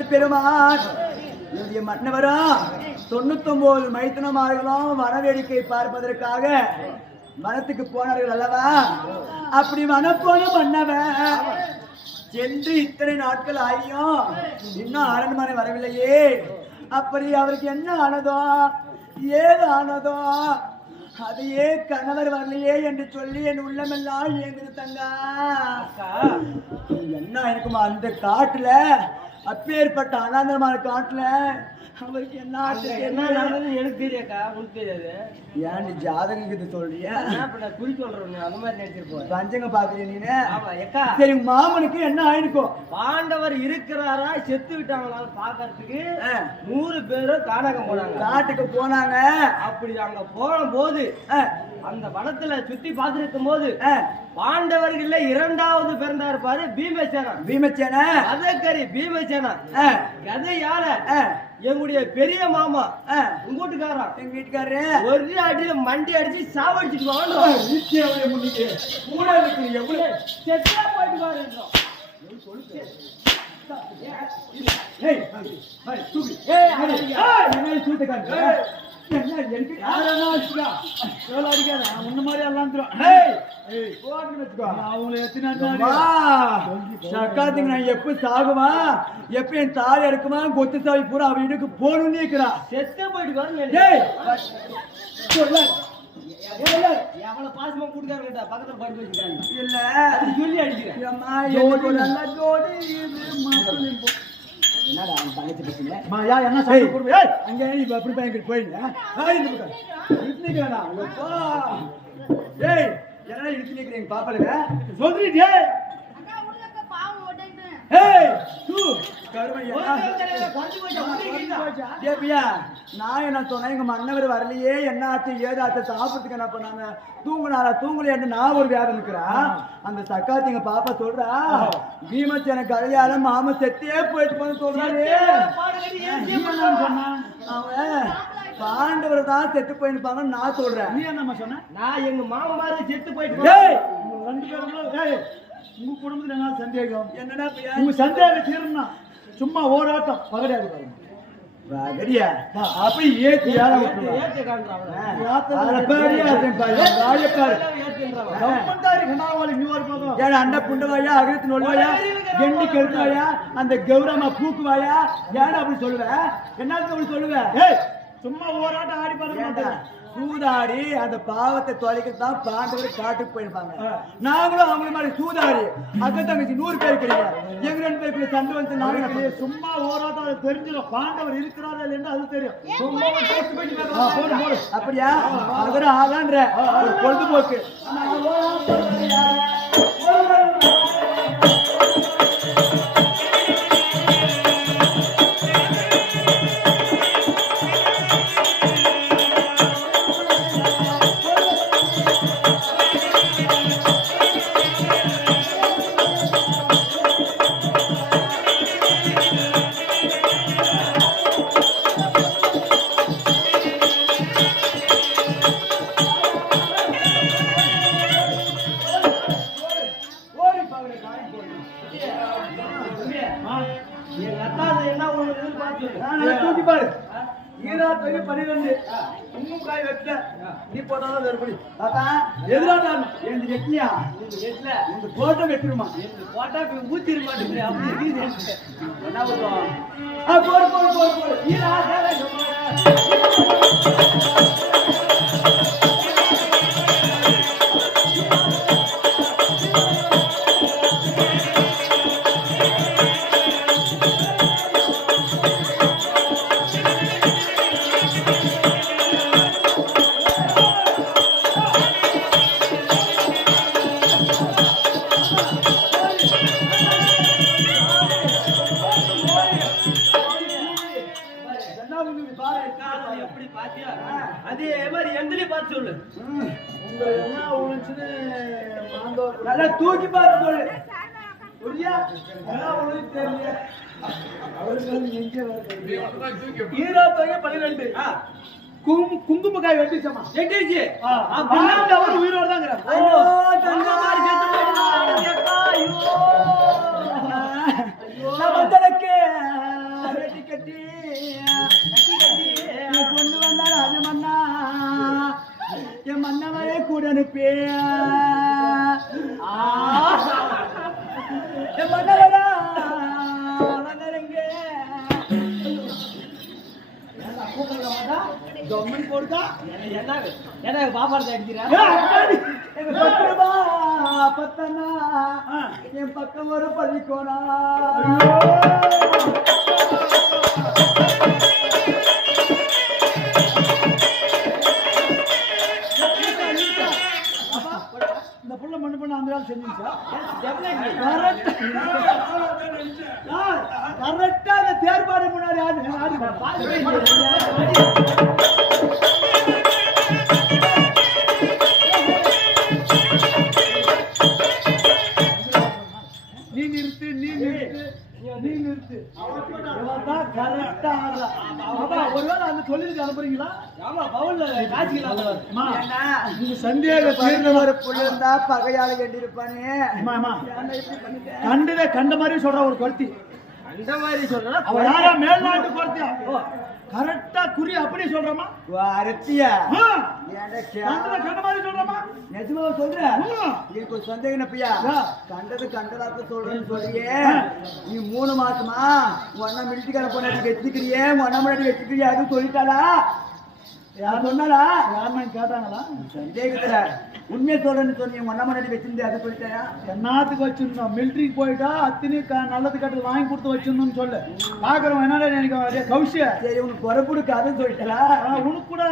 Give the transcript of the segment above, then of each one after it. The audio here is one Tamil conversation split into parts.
பெருமான் என்னுடைய மன்னவரும் 99 மைத்துனமார்களும் வனவேடிக்கை பார்ப்பதற்காக வனத்துக்கு போனார்கள் அல்லவா? அப்படி வனப்போன மன்னவன் சென்று இத்தனை நாட்கள் ஆகியும் இன்னும் அரண்மனை வரவில்லையே. அப்படி அவருக்கு என்ன ஆனதோ ஏது ஆனதோ அதையே கணவர் வரலையே என்று சொல்லி என் உள்ளமெல்லாம் இயங்குது தங்கா. என்ன இருக்குமா அந்த காட்டுல அப்பேற்பட்ட அனாந்தரமான காட்டுல அவருக்கு என்ன எனக்கு தெரியாக்கா, உனக்கு தெரியாது. ஏன் நீ ஜாதகம் இது சொல்றியா? குறி சொல்றேன் அந்த மாதிரி நினைச்சிருப்போம். பஞ்சங்க பாக்குறீங்க நீனு. எக்கா சரி, மாமனுக்கு என்ன ஆயிருக்கும்? பாண்டவர் இருக்கிறாரா செத்து விட்டாங்களா பாக்கிறதுக்கு 100 பேரும் காணகம் போனாங்க, காட்டுக்கு போனாங்க. அப்படி அங்க போன போது அந்த வனத்துல சுத்தி பார்த்திருக்கும் போது பாண்டவர்கள 2வது பிறந்தா இருப்பாரு பீமசேனன். பீமசேனன் அதக்கரி பீமசேனன் கதை யார? எங்களுடைய பெரிய மாமா உங்க வீட்டுக்காரன். எங்க வீட்டுக்காரரு ஒரு அடியில மண்டி அடிச்சு சாவடிச்சுட்டு எப்ப சாகுமா எப்ப என் தாலி எடுக்குமா கொத்து சாவி பூரா அவ வீட்டுக்கு போகணும்னு இருக்கிறான். செத்த போயிட்டு எவ்வளவு பாசமா கூட்டுக்காரங்க பக்கத்துல படிச்சு வச்சுக்காங்க. இல்ல சொல்லி அடிக்கிறேன். பாப்பலுங்க நான் என்ன சொன்னேன், எங்க மன்னவர் வரலையே, என்ன ஆச்சு ஏதாச்சு சாப்பிடுறதுக்கு என்ன பண்ணாங்க, தூங்குனாரா தூங்கலையான்னு நான் ஒரு வேதம் இருக்கிறேன். அந்த சக்காத்தி எங்க பாப்பா சொல்றா பீமசேன கதையால மாமா செத்தே போயிட்டு போன்னு சொல்றாரு. அவன் பாண்டவர் தான் செத்து போயிருப்பாங்க நான் சொல்றேன். நீ என்ன சொன்ன? நான் எங்க மாமா மாதிரி செத்து போயிட்டு 2 பேரும் உங்க குடும்பத்துல என்ன சந்தேகம்? என்னன்னா உங்க சந்தேகம் தீரணும்னா சும்மா ஓராட்டம் பகடியாது பாருங்க. பகடியா அப்ப ஏத்தி யார அண்ட புண்டவாயா அகத்து நொல்வாயா எண்ணி கெடுத்தாயா அந்த கௌரமா பூக்குவாயா ஏன் அப்படி சொல்லுவேன்? என்ன அப்படி சொல்லுவேன்? சும்மா ஓராட்டம் ஆடி பாருங்க. சூதாடி அந்த பாவத்தை தொலைக்கத்தான் பாண்டவர் காட்டுக்கு போயிருப்பாங்க. நாங்களும் அவங்க மாதிரி சூதாடி அக்க தங்கச்சி 100 பேர் கிடையாது. எங்க 2 பேருக்குள்ள சண்டை வந்து நாங்க சும்மா ஓராட்டம் அதை தெரிஞ்சிடும். பாண்டவர் இருக்கிறாரா இல்லைன்னு அது தெரியும். அப்படியா? அது ஆகான்ற ஒரு பொழுதுபோக்கு. தூக்கி பாரு. 12 இன்னும் காய் வெட்டல நீ போட்டாலும் வேறுபடி வெட்டியா இந்த போட்டோ வெட்டிருமா? போட்டா ஊத்திர மாட்டேங்குது. அப்படி என்ன பண்ணுவோம்? எப்படி பாத்தியா? அதே மாதிரி எந்திரி பார்த்து சொல்லு. நல்லா தூக்கி பார்த்து சொல்லு. குங்குமக்காய் வெட்டிச்சமா வெட்டிச்சு அவர் உயிரோடு தான் அடிப்பேன் மன்னவரா வந்தரங்க கவர்மெண்ட் போடுதா என்ன பாப்பாடு அடிக்கிறா பத்தனா என் பக்கம் ஒரு பள்ளிக்கோனா இந்த புள்ள மண்ணு பண்ண அந்த வேலை செஞ்சுச்சா கரெக்டா அந்த தேர்பாடு முன்னாடி நீ நிறுத்து கரெக்டா ஒருவேளை அந்த தொழிலுக்கு அனுப்புறீங்களா சந்தேக தீர்ந்தவர் இருந்தா பகையால கண்டிருப்பானே கண்டத கண்ட மாதிரி சொல்ற ஒரு கொளுத்தி அந்த மாதிரி சொல்றா அவர் யாரா மேல்நாட்டு கொளுத்தியா கரெக்டா குறி அப்படி சொல்றமா அரத்தியா கண்ட மாதிரி சொல்றமா நிஜமா சொல்றேன் எனக்கு ஒரு சந்தேகம் நப்பியா கண்டதாக்க சொல்றேன்னு சொல்றியே நீ 3 மாசமா ஒன்னா மிலிட்டரிக்கார பொண்ணாடி வச்சுக்கிறியே ஒன்னா முன்னாடி வச்சுக்கிறியே அது சொல்லிட்டாளா யார் சொன்னாலா யாருமே கேட்டாங்களா சந்தேகத்துல உண்மையை சொல்றேன்னு சொன்னீங்க ஒன்னா முன்னாடி வச்சிருந்தே அது சொல்லிட்டாயா என்னத்துக்கு வச்சிருந்தோம் மிலிட்டரிக்கு போயிட்டா அத்தனை நல்லது கட்டது வாங்கி கொடுத்து வச்சிருந்தோம்னு சொல்லு பாக்குறோம் என்ன நினைக்க கௌசியா சரி உனக்கு குறைப்புடுக்கு அதுன்னு சொல்லிட்டா உனக்கு கூட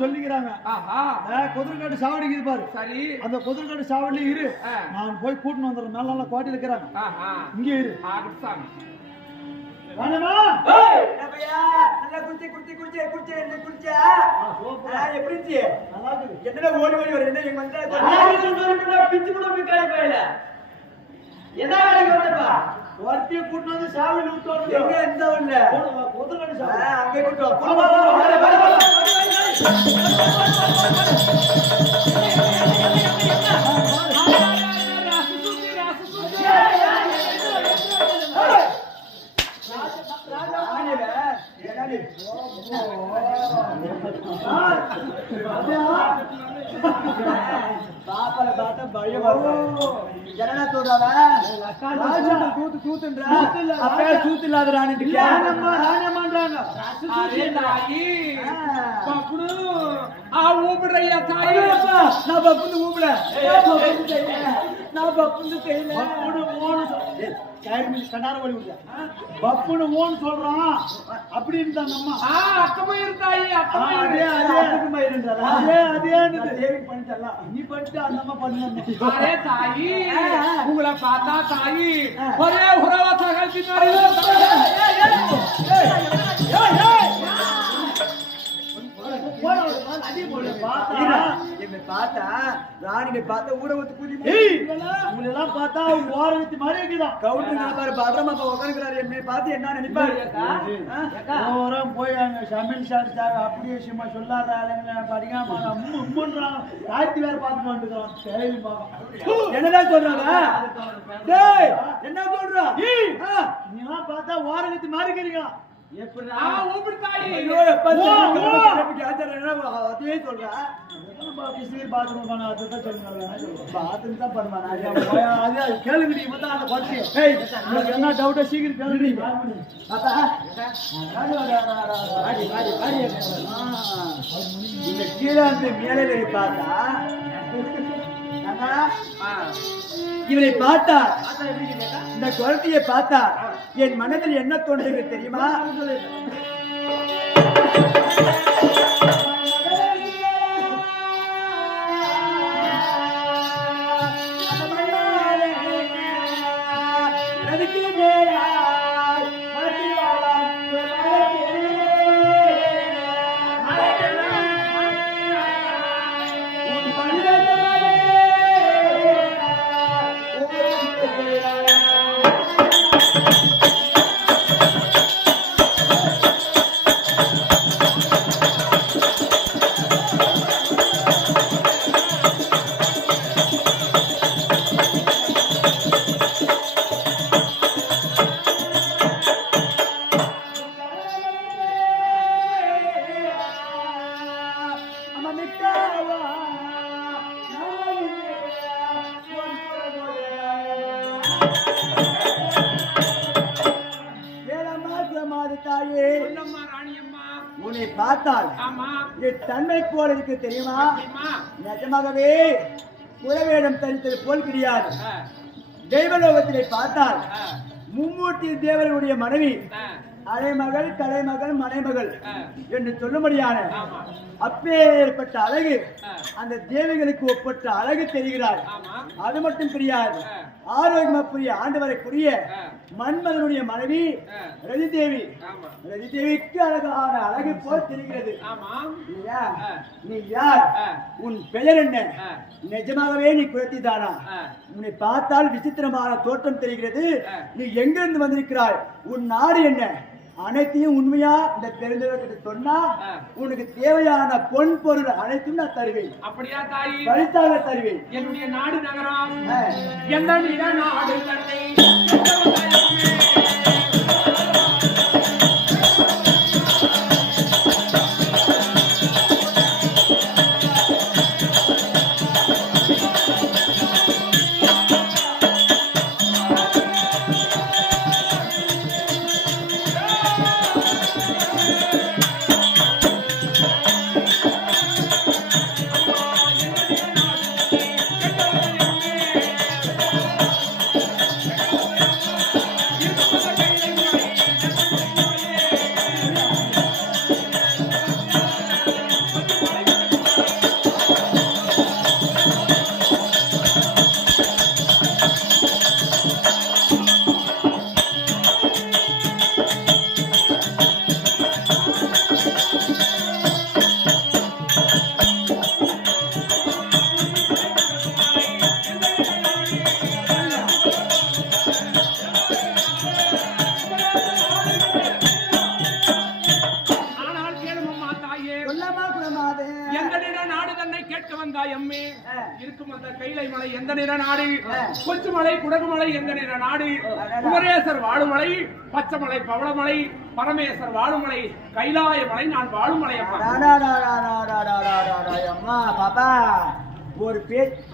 சொல்லிக்கிறாங்க குதிரைக்காட்டு சாவடிக்கு இருப்பாரு சரி அந்த குதிரைக்காட்டு சாவடி இரு நான் போய் கூட்டின்னு வந்துடுறேன் மேல நல்லா கோட்டையில் இருக்கிறாங்க இங்கே இரு ஒருத்தையும் கூட்டு வந்து சாவடி விட்டு எங்க எந்த ஒண்ணு குதிரைக்காட்டு சாவடி அங்கே கூட்டு பாப்பால பார்த்தா பயம் என்ன சொல்றாங்க தூத்து தூத்துன்ற அப்பே தூத்து இல்லாத ராணிட்டு ராணியம்மான்றாங்க பப்புடு ஊபிடுறையா தாய் நான் பப்புந்து ஊபிட நான் பப்புந்து செய்யல பப்புடு ஓன்னு கண்டார வழி விடுற பப்புடு ஓன்னு சொல்றான் அப்படி இருந்தாங்க அம்மா அக்கமயிர் தாய் அக்கமயிர் அதே தேவி பண்ணிட்டலாம் நீ பண்ணிட்டு அந்த அம்மா பண்ணு அரே தாயி உங்களை பார்த்தா தாயி ஒரே உறவா தகழ்ச்சி பார்த்தா ராணியை பார்த்தா ஊடகத்து குதி உங்களெல்லாம் பார்த்தா ஓரத்து மாதிரி இருக்குதான் கவுண்டர் பாரு பத்திரமா உட்காந்துக்கிறாரு என்னை பார்த்து என்ன நினைப்பாரு ஓரம் போய் அங்க சமையல் சாப்பிட்டாங்க அப்படியே சும்மா சொல்லாத ஆளுங்க படிக்காம உம்முன்றாங்க காய்ச்சி வேற பார்த்துட்டு வந்துக்கிறான் என்னதான் சொல்றாங்க என்ன சொல்றா நீ எல்லாம் பார்த்தா ஓரத்து மாதிரி இருக்கிறீங்களா எப்படிடா ஊப்பிடு தாயி. ஐயோ எப்பா ஓ, ஓ. அதே சொல்றா பாத்ரூம் பண்ண அதுதான் சொல்லுங்க பாத்ரூம் தான் பண்ணுவான் அது கேளுங்கடி இப்பதான் அந்த குறைச்சி உங்களுக்கு என்ன டவுட்டா சீக்கிரம் கேளுங்கடி பாத்தா இந்த கீழே வந்து மேலே பார்த்தா இவனை பார்த்தா இந்த குழந்தையை பார்த்தா என் மனதில் என்ன தோன்றுகிறது தெரியுமா? உன்னை பார்த்தால் என் தன்மை போல இருக்கு தெரியுமா? நிஜமாகவே குலவேடம் தரித்தது போல் கிடையாது. தெய்வலோகத்திலே பார்த்தால் மும்மூர்த்தி தேவர்களுடைய மனைவி அலைமகள் தலைமகள் மனைமகள் என்று சொல்லும்படியான அப்பேற்பட்ட அழகு அந்த தேவிகளுக்கு ஒப்பற்ற அழகு தெரிகிறார். அது மட்டும் தெரியாது, ஆரோக்கியமப்புரிய ஆண்டவரைக்குரிய மன்மதனுடைய மனைவி ரதிதேவி. ரதிதேவிக்கு அழகான அழகு போல் தெரிகிறது. நீ யார்? உன் பெயர் என்ன? நிஜமாகவே நீ குழந்தைதானா? உன்னை பார்த்தால் விசித்திரமான தோற்றம் தெரிகிறது. நீ எங்கிருந்து வந்திருக்கிறாய்? உன் நாடு என்ன? அனைத்தையும் உண்மையா இந்த தெரிந்தவர்கிட்ட சொன்னா உனக்கு தேவையான பொன் பொருள் அனைத்தையும் நான் தருவேன். அப்படியா தாயி? பரிசாக தருவேன். என்னுடைய நாடு நகரம் எந்த நாடு தன்னை இருக்கும் அந்த கைலை மலை எந்த நிற நாடு? கொச்சுமலை குடகுமலை எந்த நிற நாடு? குமரேசர் வாழுமலை, பச்சைமலை பவளமலை, பரமேஸ்வர் வாழுமலை, கைலாய மலை நான் வாழுமலை. அம்மா பாப்பா ஒரு பேச்சு